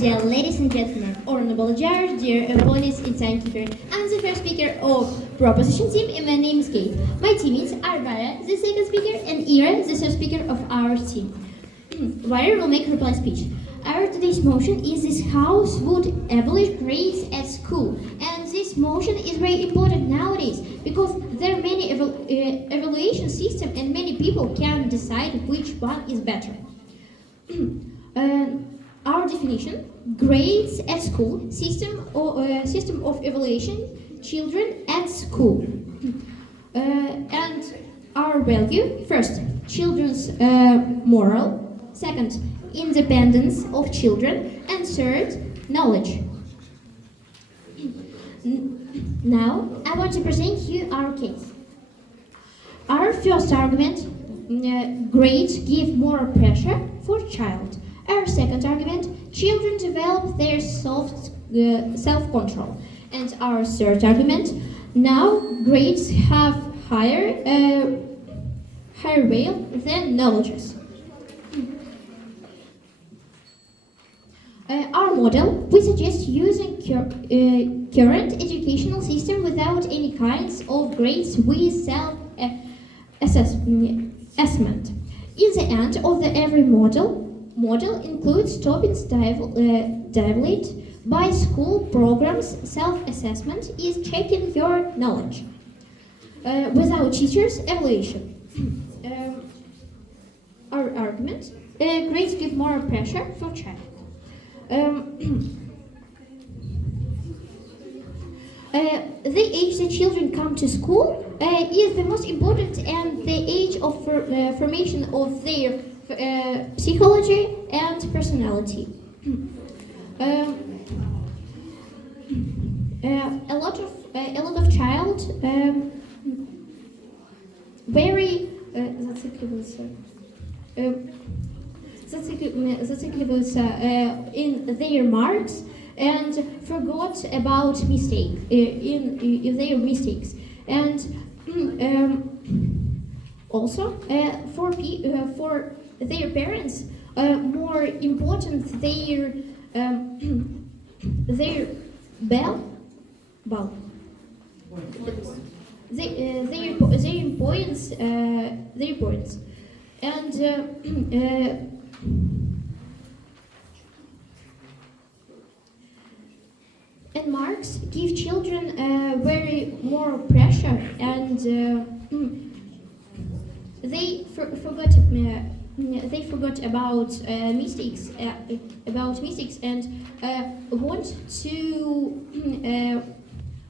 Dear ladies and gentlemen, honorable judge, dear opponents and timekeeper, I'm the first speaker of proposition team and my name is Kate. My teammates are Vara, the second speaker, and Ira, the third speaker of our team. Vara will make her reply speech. Our today's motion is this house would abolish grades at school, and this motion is very important nowadays because there are many evaluation systems and many people can decide which one is better. Our definition: grades at school, system of evaluation, children at school. And our value: first, children's moral; second, independence of children; and third, knowledge. Now, I want to present you our case. Our first argument: grades give more pressure for child. Our second argument: children develop their self-control. And our third argument: now grades have higher value than knowledge. Our model: we suggest using current educational system without any kinds of grades with self-assessment. In the end of every model includes topics developed by school programs. Self-assessment is checking your knowledge. Without teachers' evaluation. Our argument: grades give more pressure for child. The age that children come to school is the most important, and the age of formation of their psychology and personality. A lot of child very зацикливаются in their marks and forgot about in their mistakes, and also for their parents more important their points, and marks give children very more pressure, and they forgot about mistakes and want to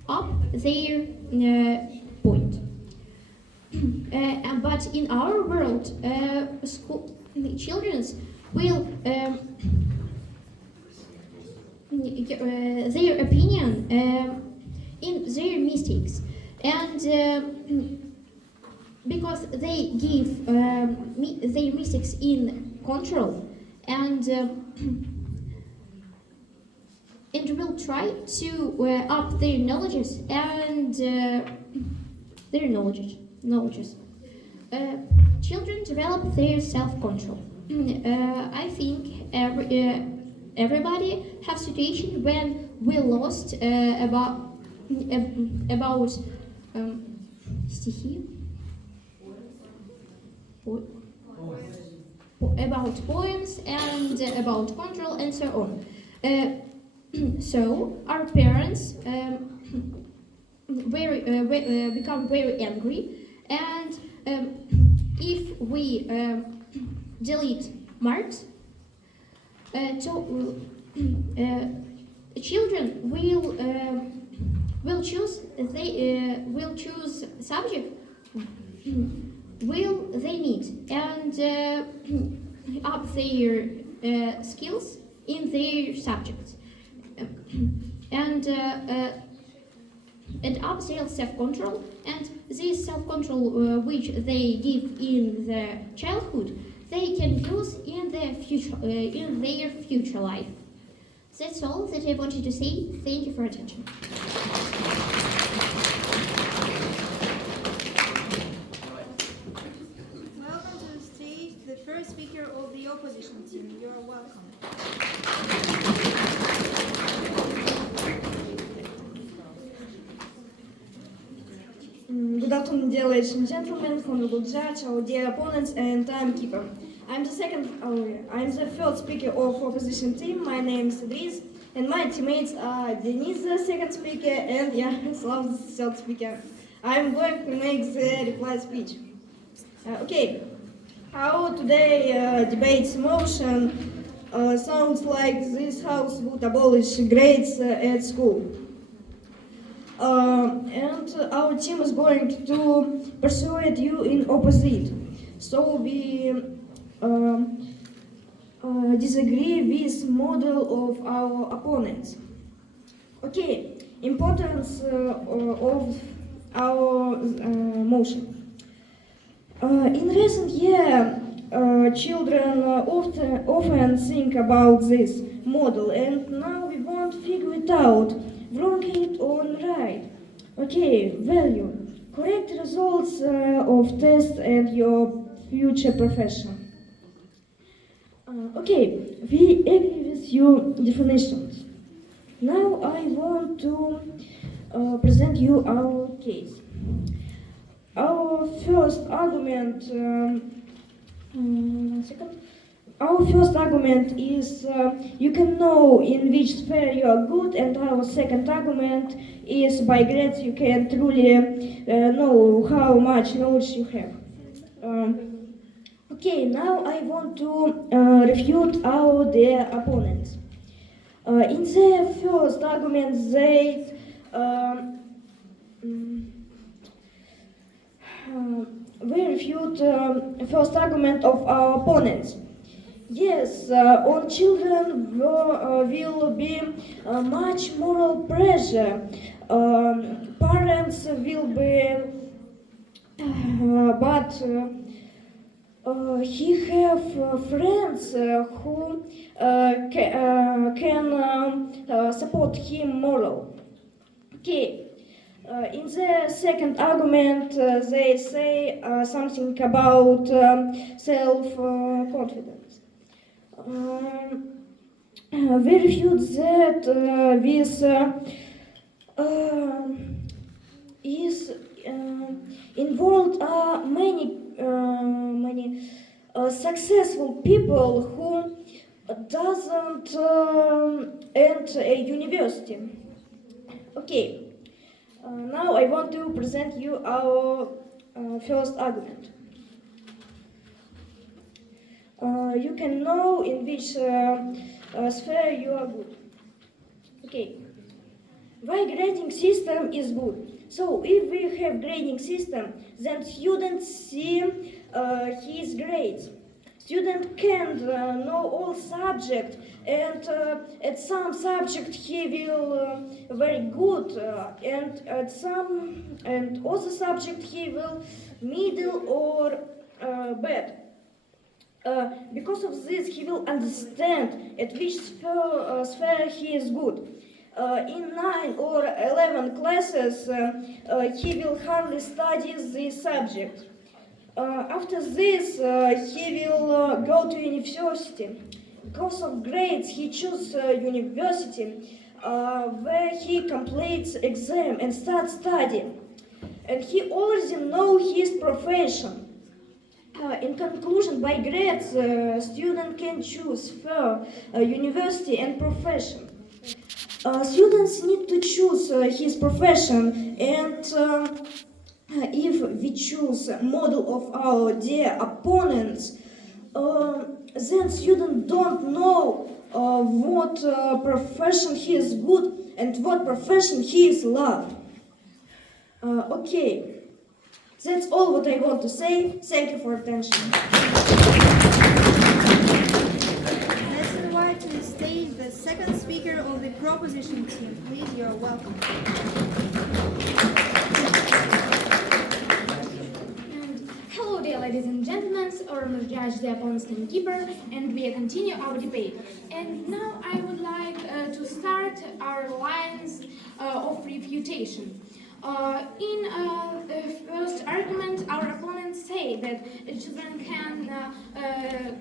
up their point. But in our world, children will their opinion in their mistakes, and because they give their mistakes in control, and will try to up their knowledges and their knowledges. Children develop their self-control. I think everybody have situation when we lost about стихи, about poems and about control and so on. So our parents become very angry, and if we delete marks, children will choose subject will they need, and up their skills in their subjects, and up their self-control, and this self-control which they give in the childhood, they can use in their future life. That's all that I wanted to say. Thank you for attention. Welcome to the stage, the first speaker of the opposition team. You are welcome. afternoon, dear ladies and gentlemen, honorable judge, our dear opponents, and timekeeper. I'm the first speaker of opposition team. My name is Idris, and my teammates are Denis, the second speaker, and Yaroslav, the third speaker. I'm going to make the reply speech. Okay, our today debate's motion sounds like this house would abolish grades at school. And our team is going to persuade you in opposite. So we disagree with model of our opponents. Okay, importance of our motion. In recent year, children often think about this model, and now we want to figure it out, wrong it or right. Okay, value, correct results of test and your future profession. Okay, we agree with your definitions. Now I want to present you our case. Our first argument, Our first argument is you can know in which sphere you are good, and our second argument is by grades you can truly know how much knowledge you have. Okay, now I want to refute their opponents. In their first argument, they we refute first argument of our opponents. Yes, on children will be much moral pressure. Parents will be, but he have friends who can support him moral. Okay. In the second argument, they say something about self-confidence. We refute that with is involved are many successful people who doesn't enter a university. Okay. Now I want to present you our first argument. You can know in which sphere you are good. Okay. Why grading system is good? So if we have grading system, then students see his grades. Student can know all subjects, and at some subject he will very good, and at some and other subject he will middle or bad. Because of this, he will understand at which sphere he is good. In 9 or 11 classes, he will hardly study this subject. After this, he will go to university. Because of grades, he chooses university where he completes exam and starts studying. And he already knows his profession. In conclusion, by grades, student can choose for university and profession. Students need to choose his profession, and if we choose a model of our dear opponents, then students don't know what profession he is good and what profession he is loved. Okay, that's all what I want to say. Thank you for attention. Let's invite to the stage the second speaker of the proposition team. Please, you're welcome. Hello dear ladies and gentlemen, honorable judge, the opponent's timekeeper, and we continue our debate. And now I would like to start our lines of refutation. In the first argument, our opponents say that children can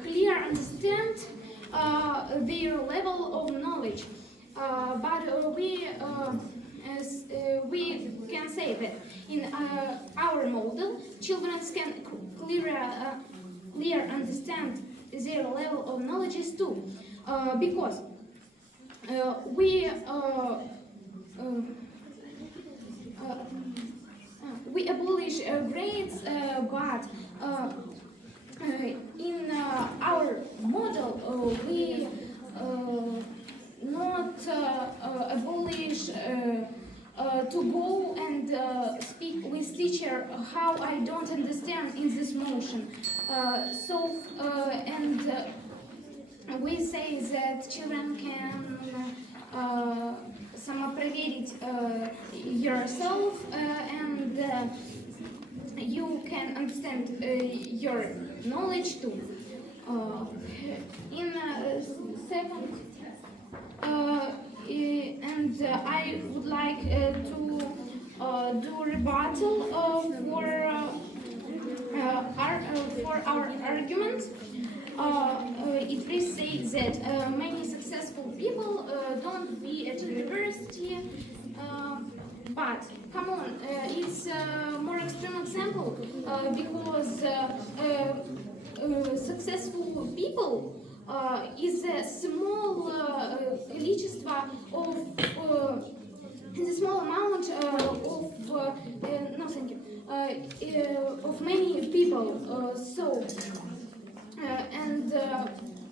clearly understand their level of knowledge, but we as we can say that in our model, children can clear understand their level of knowledge too, because we abolish grades, but in our model we not abolish to go and speak with teacher how I don't understand in this motion. We say that children can самопроверить yourself and you can understand your knowledge too. In second, and I would like to do rebuttal for our argument. It will say that many successful people don't be at university, but come on, it's a more extreme example because successful people is a small количество of the small amount of many people.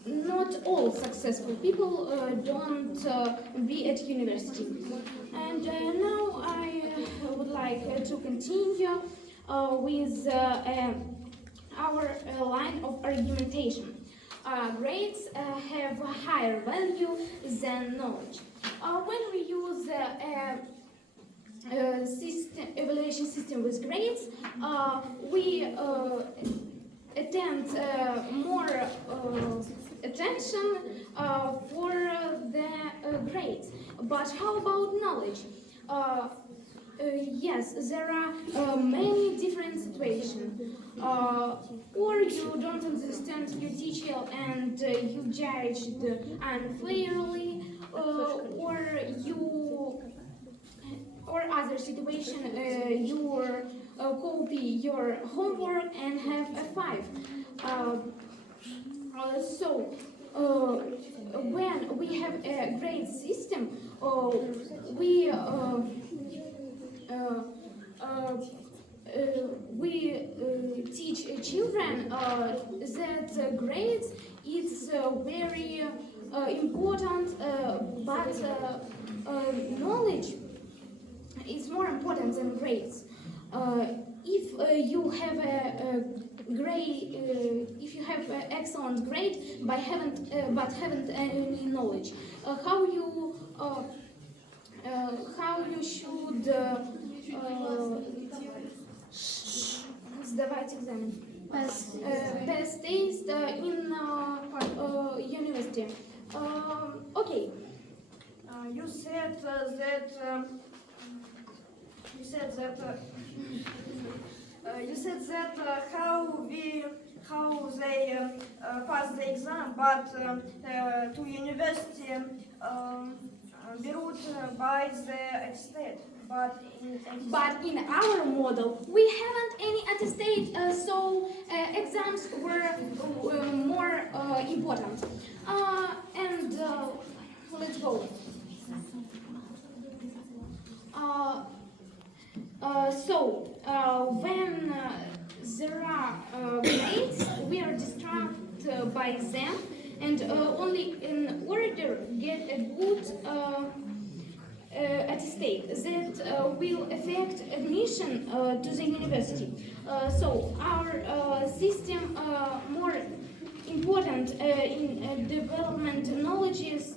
Not all successful people don't be at university. And now I would like to continue with our line of argumentation. Grades have a higher value than knowledge. When we use evaluation system with grades, we attend more attention for the grades. But how about knowledge? Yes, there are many different situations. Or you don't understand your teacher and you judged unfairly, or other situation, you copy your homework and have a 5. When we have a grade system, we teach children that grades is very important, but knowledge is more important than grades. If you have a grade, if you have an excellent grade, but haven't any knowledge, how you should сдавать экзамен? Best taste in university. Okay. You said that how they pass the exam, but to university берут by the attestate. But in our model, we haven't any attestate, so exams were more important. Let's go. When there are grades, we are distracted by them, and only in order to get a good attestate that will affect admission to the university. So our system more important in development knowledges,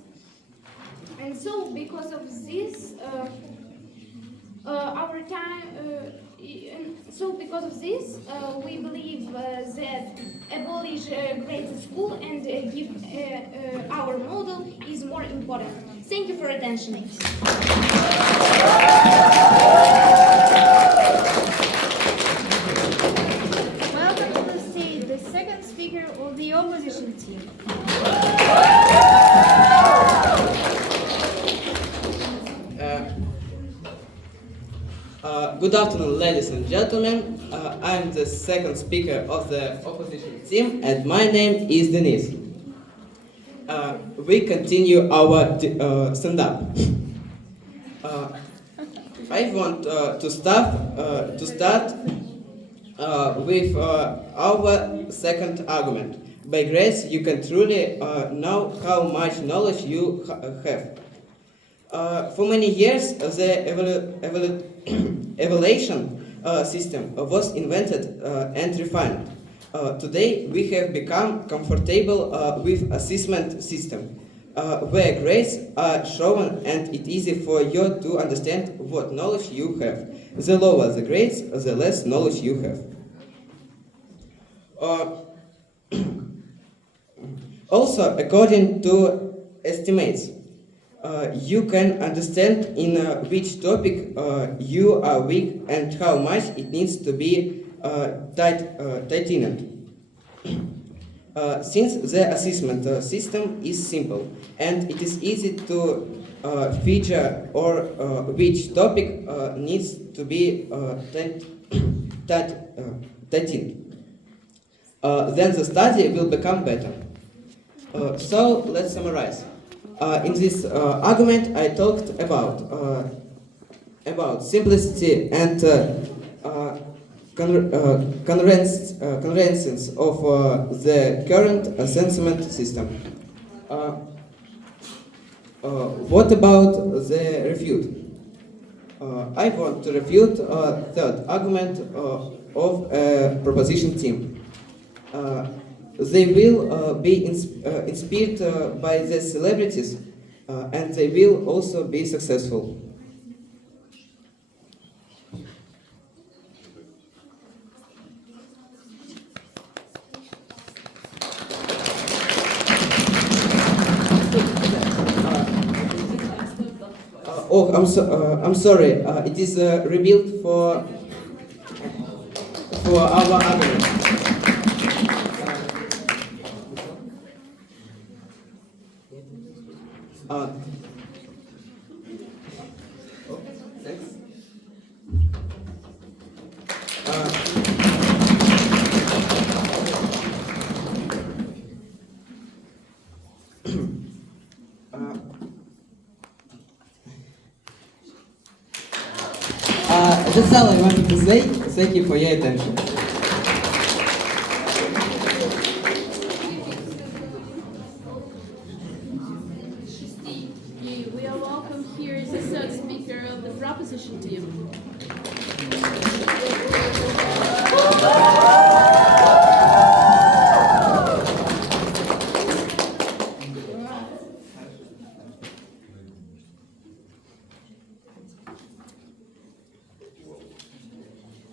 and so because of this we believe that abolish grade school and give our model is more important. Thank you for attention. Welcome to the stage, the second speaker of the opposition team. Good afternoon, ladies and gentlemen. I'm the second speaker of the opposition team, and my name is Denise. We continue our stand-up. I want to start with our second argument. By grace, you can truly know how much knowledge you have. For many years, the evaluation system was invented and refined. Today, we have become comfortable with assessment system, where grades are shown and it's easy for you to understand what knowledge you have. The lower the grades, the less knowledge you have. Also, according to estimates, you can understand in which topic you are weak and how much it needs to be tightened. Since the assessment system is simple and it is easy to feature or which topic needs to be tightened, then the study will become better. So let's summarize. In this argument, I talked about simplicity and convenience of the current assessment system. What about the refute? I want to refute third argument of proposition team. They will be inspired by the celebrities and they will also be successful. I'm sorry. It is rebuilt for our argument. Thanks. That's all I wanted to say. Thank you for your attention. We are welcome here as the third speaker of the proposition team.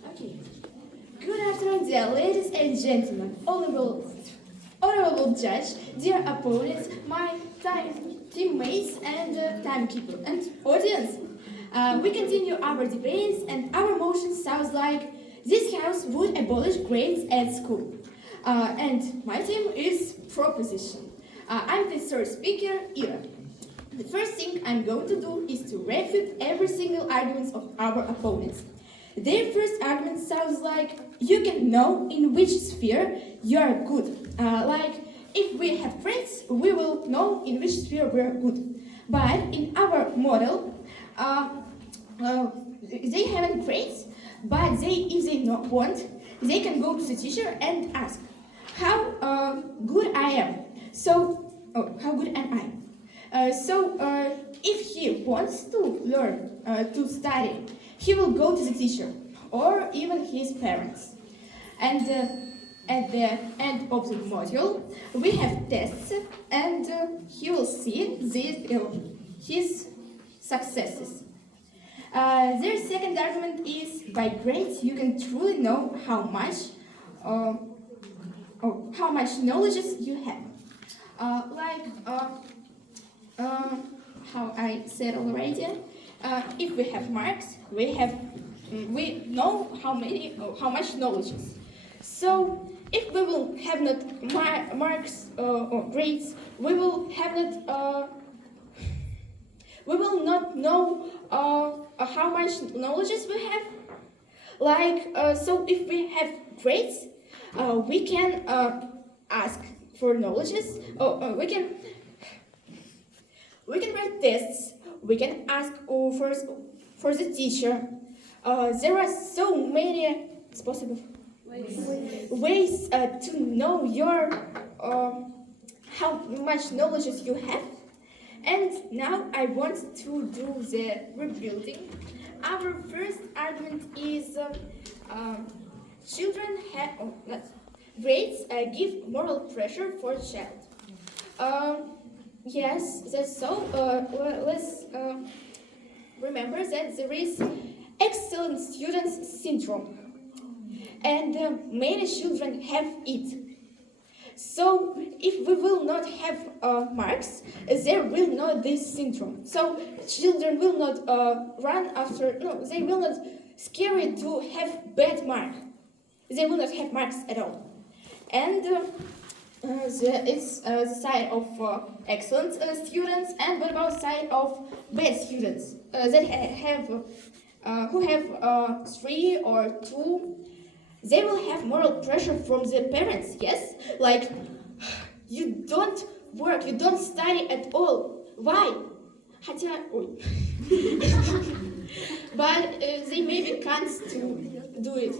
Okay. Good afternoon, dear ladies and gentlemen, honorable judge, dear opponents, my teammates and timekeeper and audience. We continue our debates and our motion sounds like this house would abolish grades at school. And my team is proposition. I'm the third speaker, Ira. The first thing I'm going to do is to refute every single argument of our opponents. Their first argument sounds like you can know in which sphere you are good. Like if we have friends, we will know in which sphere we're good. But in our model, they haven't friends, but if they not want, they can go to the teacher and ask how good I am. So, how good am I? If he wants to learn to study, he will go to the teacher or even his parents. And at the end of the module, we have tests, and he will see his successes. Their second argument is by grades you can truly know how much knowledge you have. How I said already, if we have marks, we know how much knowledge is. So if we will have not marks or grades, we will not know how much knowledge we have. So if we have grades, we can ask for knowledges. We can write tests. We can ask for the teacher. There are so many possible ways to know your how much knowledge you have. And now I want to do the rebuilding. Our first argument is children have grades give moral pressure for a child. Yes, that's so. Let's remember that there is excellent students syndrome, and many children have it. So if we will not have marks, there will not this syndrome. So children will not run after. No, they will not scary to have bad mark. They will not have marks at all. And it's the side of excellent students, and what about side of bad students that have who have 3 or 2? They will have moral pressure from their parents. Yes, like you don't work, you don't study at all. Why? But they maybe can't to do it.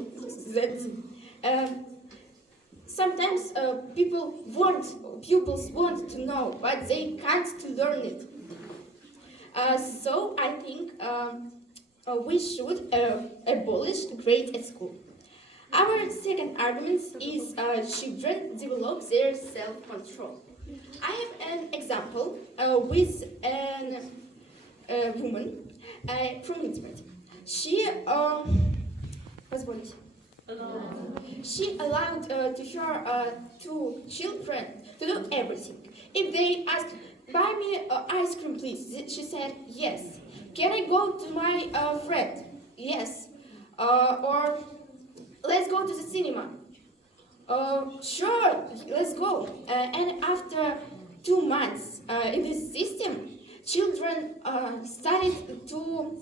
Sometimes pupils want to know, but they can't to learn it. So I think we should abolish grades at school. Our second argument is children develop their self-control. I have an example with a woman from internet. She She allowed to her 2 children to do everything. If they asked, "Buy me ice cream, please," she said, "Yes." "Can I go to my friend?" "Yes." Or "Let's go to the cinema." "Sure, let's go." And after 2 months in this system, children started to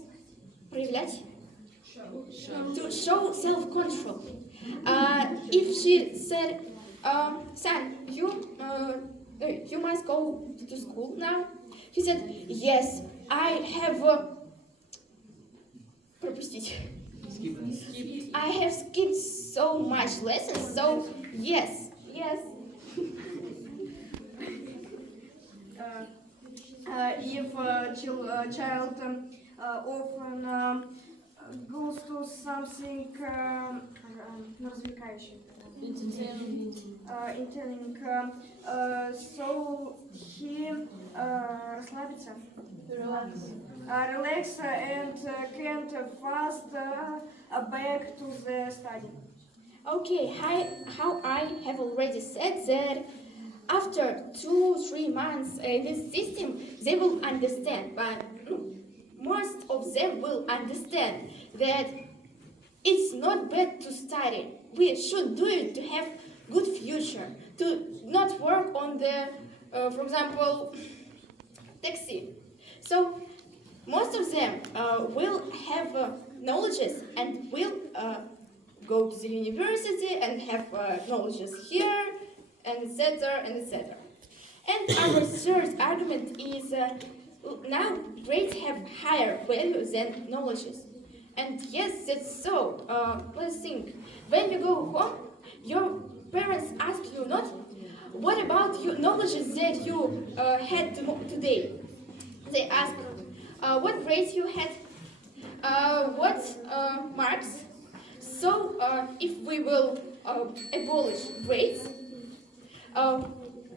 show self-control. If she said, "Son, you must go to school now," he said, "Yes, I have I have skipped so much lessons, so yes." If a child often goes to something развлекающее, entertaining, so he расслабится, relax and can't fast back to the study. Okay, how I have already said that after 2-3 months in this system, they will understand, but most of them will understand that it's not bad to study. We should do it to have good future, to not work on the, for example, taxi. So most of them will have knowledges and will go to the university and have knowledges here, and etc. and etc. And our third argument is now grades have higher value than knowledges. And yes, that's so. Let's think. When you go home, your parents ask you not, "What about your knowledges that you had today?" They ask, "What grades you had? What marks?" So if we will abolish grades,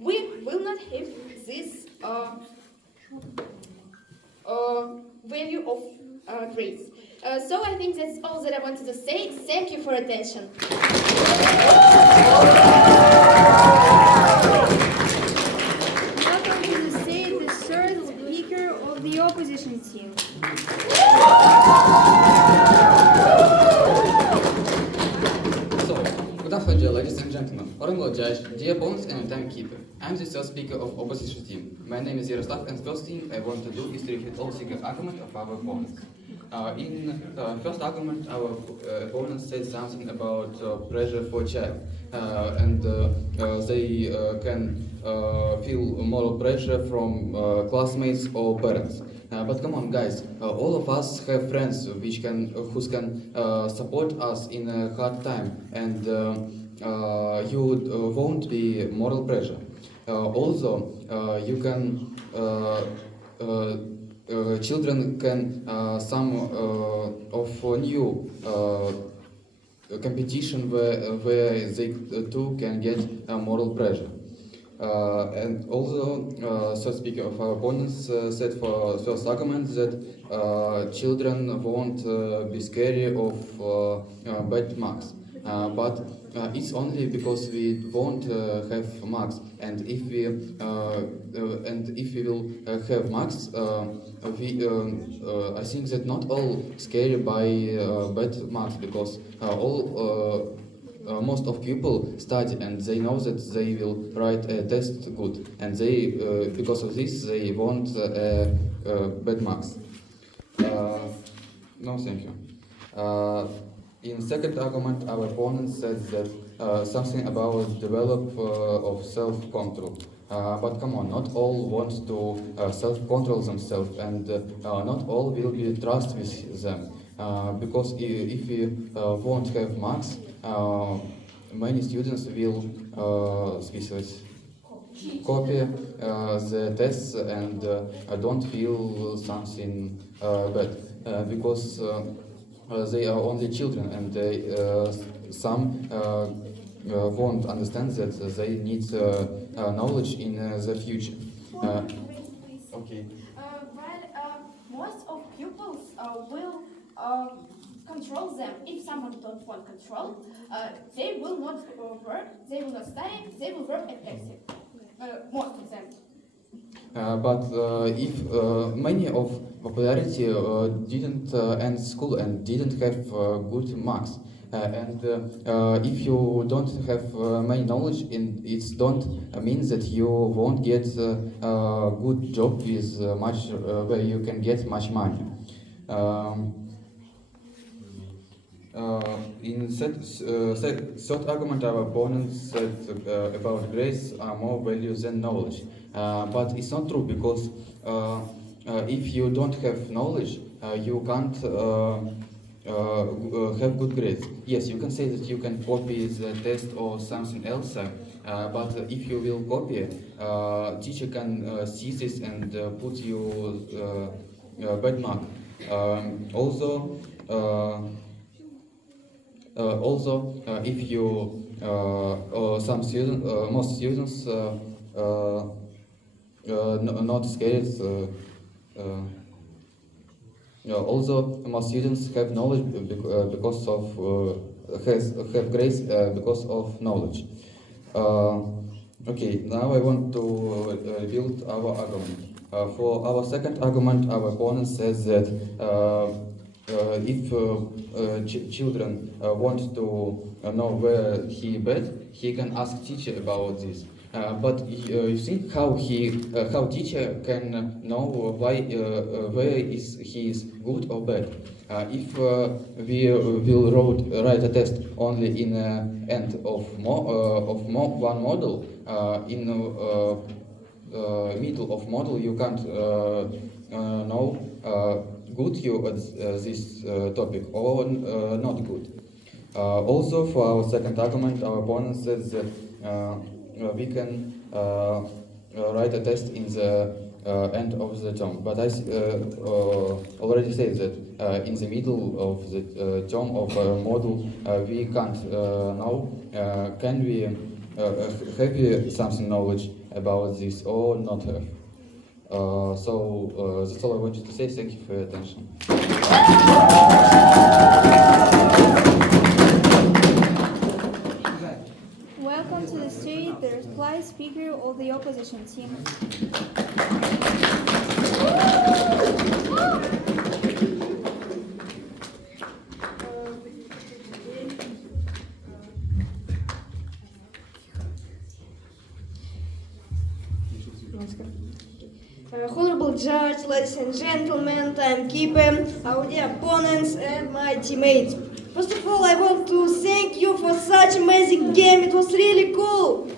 we will not have this value of grades. So I think that's all that I wanted to say. Thank you for attention. Welcome to the stage, the third speaker of the opposition team. So, good afternoon, ladies and gentlemen, honorable judge, dear opponents and timekeeper. I'm the third speaker of opposition team. My name is Yaroslav, and first thing I want to do is to refute all single argument of our opponents. In first argument, our opponent said something about pressure for child, and they can feel moral pressure from classmates or parents. But come on, guys! All of us have friends who can support us in a hard time, and you won't be moral pressure. Also, you can. Children can some of new competition where they too can get moral pressure. And also, third speaker of our opponents said for first argument that children won't be scary of bad marks. But it's only because we won't have marks, and if we will have marks, I think that not all scared by bad marks because most of people study and they know that they will write a test good, and they because of this they want bad marks. No, thank you. In second argument, our opponent said that something about develop of self-control. But come on, not all want to self-control themselves, and not all will be trust with them. Because if we won't have marks, many students will copy the tests and don't feel something bad because they are only children, and some won't understand that they need knowledge in the future. Okay. While most of pupils will control them. If someone don't want control, they will not work, they will not study, they will work aggressive. Most of them. But if many of popularity didn't end school and didn't have good marks, and if you don't have many knowledge, it don't mean that you won't get a good job with much where you can get much money. In third argument, our opponent said about grades are more value than knowledge. But it's not true because if you don't have knowledge, you can't have good grades. Yes, you can say that you can copy the test or something else, but if you will copy, teacher can see this and put you bad mark. Also, if you most students not scared. Also, most students have knowledge because of have grades because of knowledge. Okay, now I want to build our argument. For our second argument, our opponent says that if children want to know where he bad, he can ask teacher about this. But you think how teacher can know why where he is good or bad? If we will write a test only in end of one model, in middle of model you can't know good you at this topic or not good. Also, for our second argument, our opponent says that we can write a test in the end of the term, but I already said that in the middle of the term of a model we can't know can we have we something knowledge about this or not have. So that's all I wanted to say. Thank you for your attention. Welcome to the stage, the reply speaker of the opposition team. Honorable judge, ladies and gentlemen, timekeeper, our dear opponents, and my teammates. First of all, I want to thank you for such amazing game. It was really cool.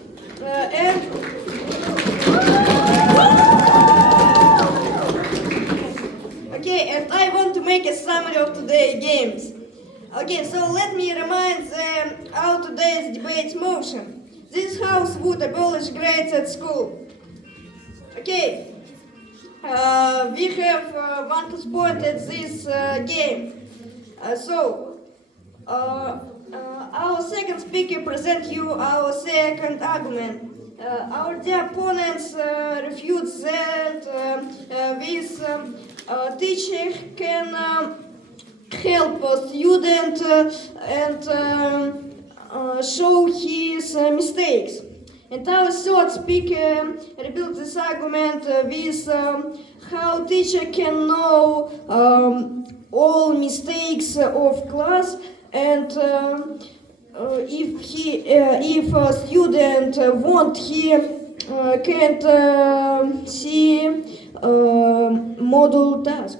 And I want to make a summary of today's games. Okay, so let me remind how today's debate motion. This house would abolish grades at school. Okay, we have 1 plus point at this game. Our second speaker present you our second argument. Our dear opponents refute that this teacher can help a student and show his mistakes. And our third speaker rebuilt this argument with how teacher can know all mistakes of class, and if a student want he can't see model task.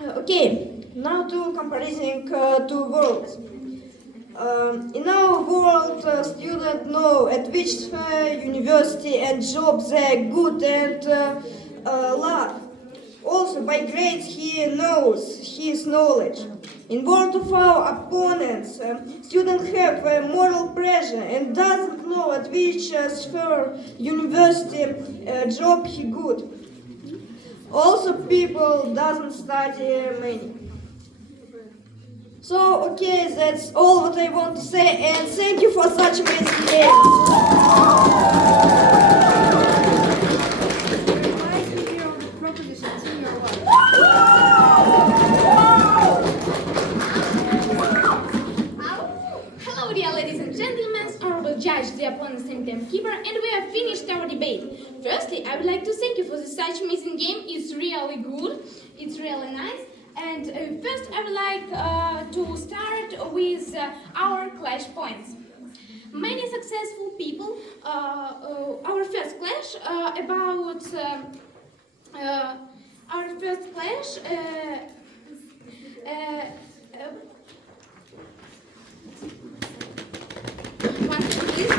Okay, now to comparison two worlds. In our world, students know at which university and job they're good and luck. Also, by grades, he knows his knowledge. In world of our opponents, students have moral pressure and doesn't know at which sphere, university, job he good. Also, people doesn't study many. So, okay, that's all what I want to say, and thank you for such amazing game. Vice Speaker of the Proposition Team, you're welcome. Hello, dear ladies and gentlemen, honorable judge, the opponent's and timekeeper, and we have finished our debate. Firstly, I would like to thank you for such amazing game. It's really good. It's really nice. And first, I would like to start with our clash points. Many successful people. Our first clash about our first clash. One second, please.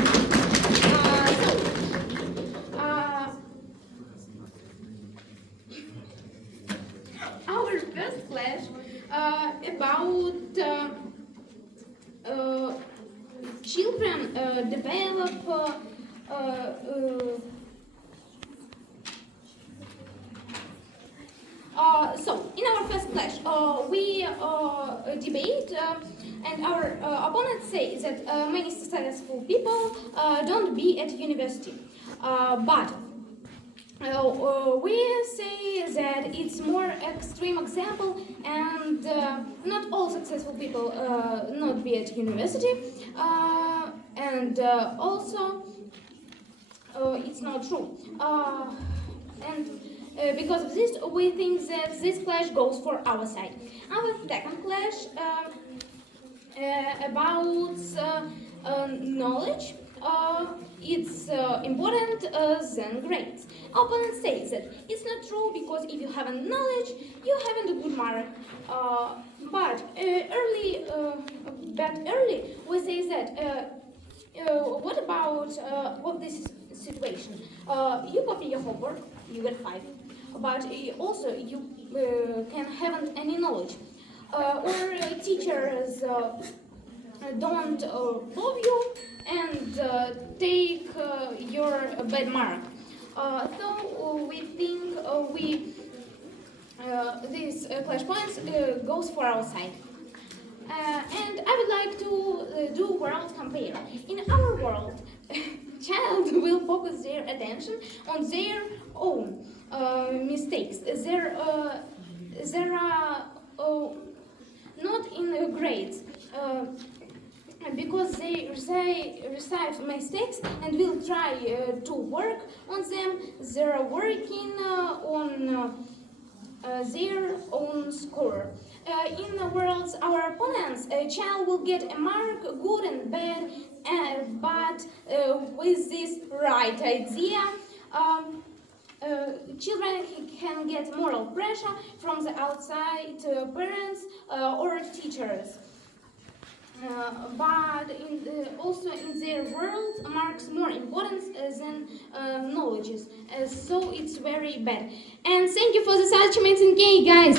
Our first clash about children develop so in our first clash we debate and our opponents say that many successful people don't be at university, but we say that it's more extreme example, and not all successful people not be at university, and also it's not true. And because of this, we think that this clash goes for our side. Our second clash about knowledge. It's important than grades. Opponent says that it's not true because if you haven't knowledge, you haven't a good mark. But early, we say that what about what this situation? You copy your homework, you get 5, but also you can haven't any knowledge, or teachers don't love you and take your bad mark. So we think this clash points goes for our side. And I would like to do world compare. In our world, child will focus their attention on their own mistakes. There are not in grades. Because they receive mistakes and will try to work on them, they're working on their own score. In the world, our opponents, a child will get a mark, good and bad, but with this right idea, children can get moral pressure from the outside parents or teachers. But also in their world, marks more importance than knowledges. So it's very bad. And thank you for this achievement in K, guys.